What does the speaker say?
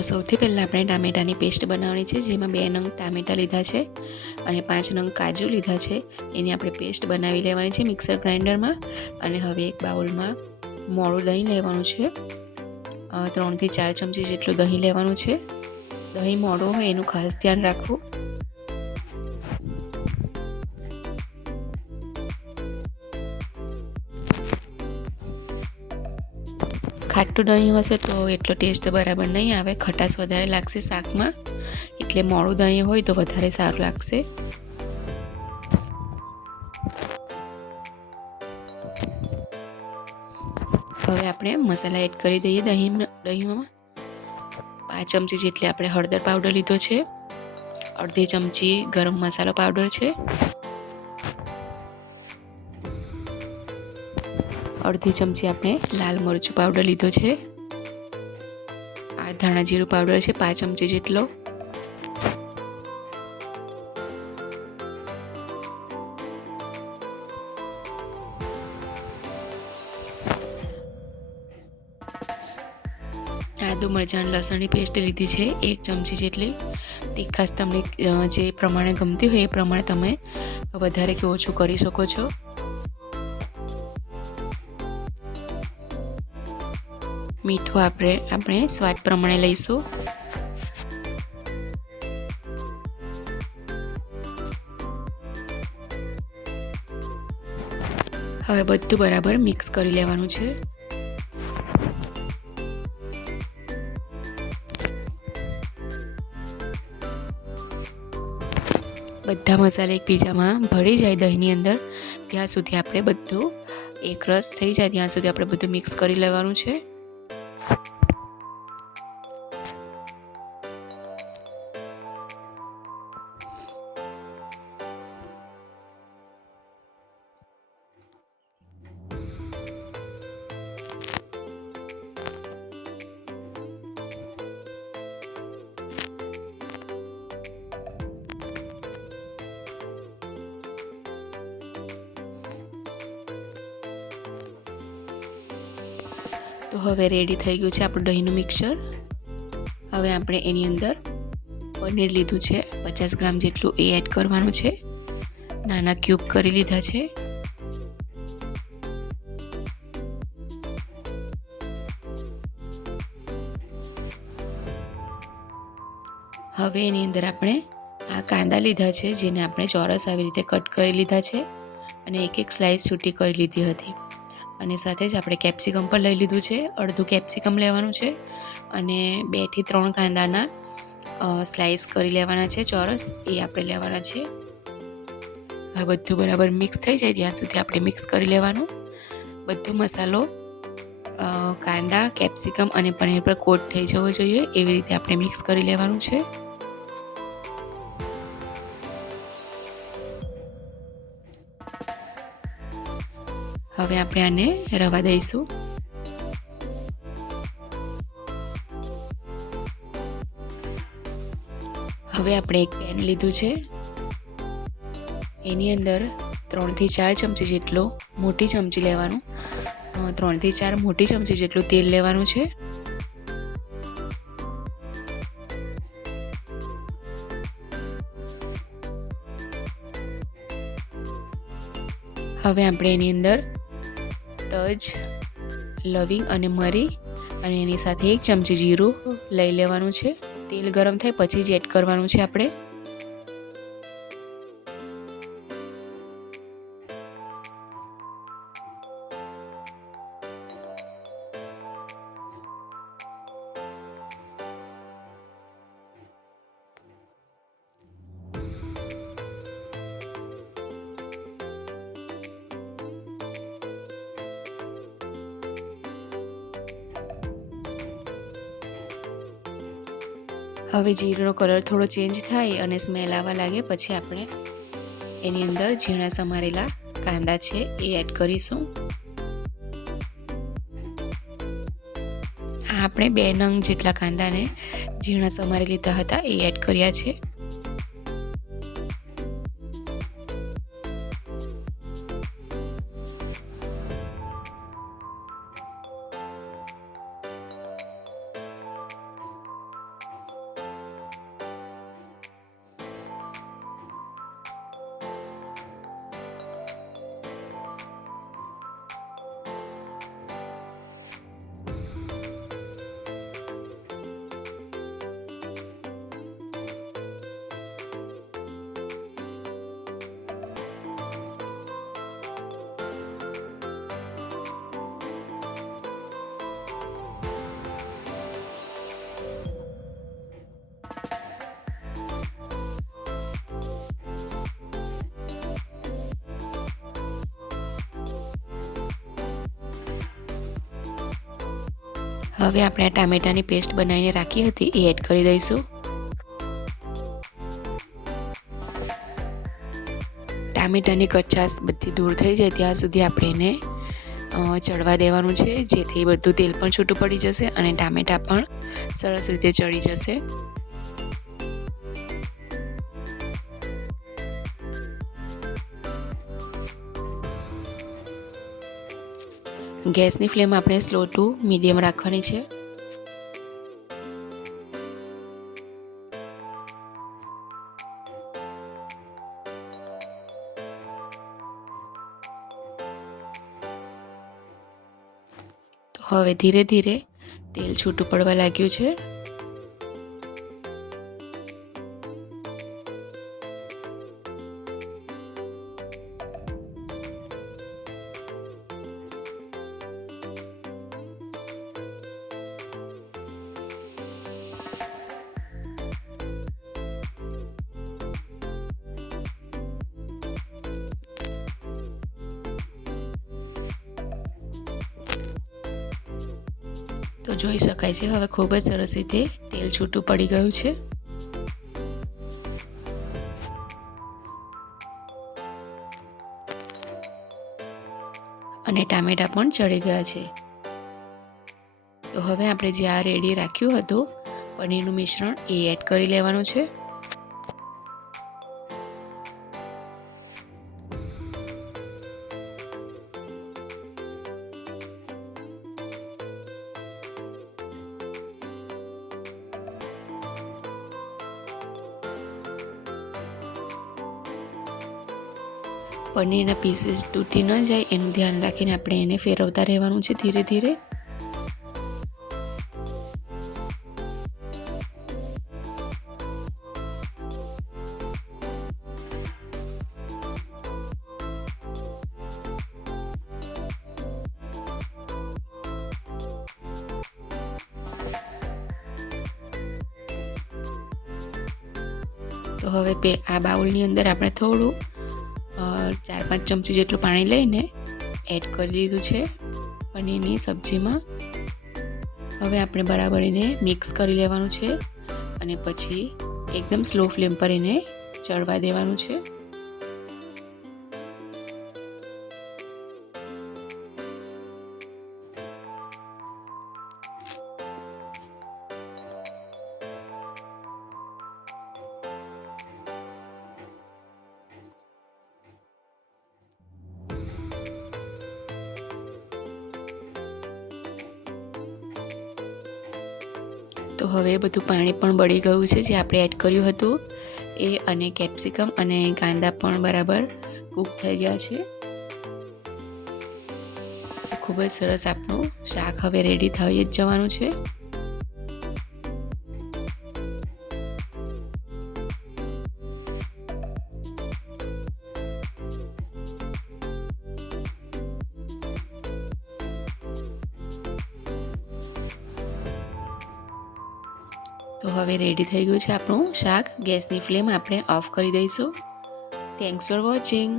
तो સૌથી પહેલાં આપણે ટામેટાની પેસ્ટ બનાવવાની છે, જેમાં 2 નંગ ટામેટા લીધા છે અને 5 નંગ કાજુ લીધા છે. એની આપણે પેસ્ટ બનાવી લેવાની છે મિક્સર ગ્રાઇન્ડરમાં. અને હવે એક બાઉલમાં મોળું દહીં લેવાનું છે. 3 થી 4 ચમચી જેટલું દહીં લેવાનું છે. દહીં મોળું હોય એનું ખાસ ધ્યાન રાખવું. ખાટું દહીં હશે તો એટલો ટેસ્ટ બરાબર નહીં આવે, ખટાશ વધારે લાગશે શાકમાં, એટલે મોળું દહીં હોય તો વધારે સારું લાગશે. હવે આપણે મસાલા એડ કરી દઈએ દહીંમાં. 5 ચમચી જેટલી આપણે હળદર પાવડર લીધો છે, અડધી ચમચી ગરમ મસાલો પાવડર છે, અડધી ચમચી આપણે લાલ મરચું પાવડર લીધો છે, આ ધાણા જીરું પાવડર છે 5 ચમચી જેટલો, આદુ મરચાં લસણની પેસ્ટ લીધી છે 1 ચમચી જેટલી. તીખાશ તમને જે પ્રમાણે ગમતી હોય એ પ્રમાણે તમે વધારે કે ઓછું કરી શકો છો. મીઠું આપણે સ્વાદ પ્રમાણે લઈશું. હવે બધું બરાબર મિક્સ કરી લેવાનું છે. બધા મસાલા એકબીજામાં ભળી જાય દહીંની અંદર ત્યાં સુધી આપણે બધું એક રસ થઈ જાય ત્યાં સુધી આપણે બધું મિક્સ કરી લેવાનું છે. તો હવે રેડી થઈ ગયું છે આપણું દહીંનું મિક્સર. હવે આપણે એની અંદર પનીર લીધું છે 50 ગ્રામ જેટલું, એ એડ કરવાનું છે. નાના ક્યુબ કરી લીધા છે. હવે એની અંદર આપણે આ કાંદા લીધા છે, જેને આપણે ચોરસ આવી રીતે કટ કરી લીધા છે અને એક સ્લાઇસ છૂટી કરી લીધી હતી. અને સાથે જ આપણે કેપ્સિકમ પણ લઈ લીધું છે, અડધું કેપ્સિકમ લેવાનું છે અને 2 થી 3 કાંદાના સ્લાઇસ કરી લેવાના છે ચોરસ, એ આપણે લેવાના છે. આ બધું બરાબર મિક્સ થઈ જાય ત્યાં સુધી આપણે મિક્સ કરી લેવાનું. બધો મસાલો કાંદા, કેપ્સિકમ અને પનીર પર કોટ થઈ જવો જોઈએ એવી રીતે આપણે મિક્સ કરી લેવાનું છે. હવે આપણે આને રવા દઈશું. હવે આપણે એક પેન લીધું છે, એની અંદર 3 થી 4 ચમચી જેટલો મોટી ચમચી લેવાનું, 3 થી 4 મોટી ચમચી જેટલું તેલ લેવાનું છે. હવે આપણે એની અંદર તજ, લવિંગ અને મરી અને એની સાથે 1 ચમચી જીરું લઈ લેવાનું છે. તેલ ગરમ થાય પછી જ એડ કરવાનું છે આપણે. હવે જીરુંનો કલર થોડો ચેન્જ થાય અને સ્મેલ આવવા લાગે પછી આપણે એની અંદર ઝીણા સમારેલા કાંદા છે એ એડ કરીશું. આપણે 2 નંગ જેટલા કાંદાને ઝીણા સમારી લીધા હતા એ એડ કર્યા છે. હવે આપણે આ ટામેટાની પેસ્ટ બનાવીને રાખી હતી એ એડ કરી દઈશું. ટામેટાની કચાશ બધી દૂર થઈ જાય ત્યાં સુધી આપણે એને ચડવા દેવાનું છે, જેથી બધું તેલ પણ છૂટું પડી જશે અને ટામેટા પણ સરસ રીતે ચડી જશે. ગેસની ફ્લેમ આપણે સ્લો ટુ મીડિયમ રાખવાની છે. તો હવે ધીરે ધીરે તેલ છૂટું પડવા લાગ્યું છે. તો જોઈ શકાય છે હવે ખૂબ જ સરસ રીતે તેલ છૂટું પડી ગયું છે. અને ટામેટા પણ ચડી ગયા છે. તો હવે આપણે જે આ રેડી રાખ્યું હતું પનીરનું મિશ્રણ એ એડ કરી લેવાનું છે. પનીરના પીસીસ તૂટી ન જાય એનું ધ્યાન રાખીને આપણે એને ફેરવતા રહેવાનું છે ધીરે ધીરે. તો હવે આ બાઉલની અંદર આપણે થોડું 4-5 ચમચી જેટલું પાણી લઈને એડ કરી લીધું છે પનીરની સબ્જીમાં. હવે આપણે બરાબર એને મિક્સ કરી લેવાનું છે અને પછી એકદમ સ્લો ફ્લેમ પર એને ચડવા દેવાનું છે. તો હવે બધું પાણી પણ બળી ગયું છે જે આપણે એડ કર્યું હતું એ, અને કેપ્સિકમ અને કાંદા પણ બરાબર કૂક થઈ ગયા છે. ખૂબ જ સરસ આપણું શાક હવે રેડી થઈ જ જવાનું છે. તો હવે રેડી થઈ ગયું છે આપણું શાક. ગેસની ફ્લેમ આપણે ઓફ કરી દઈશું. Thanks for watching.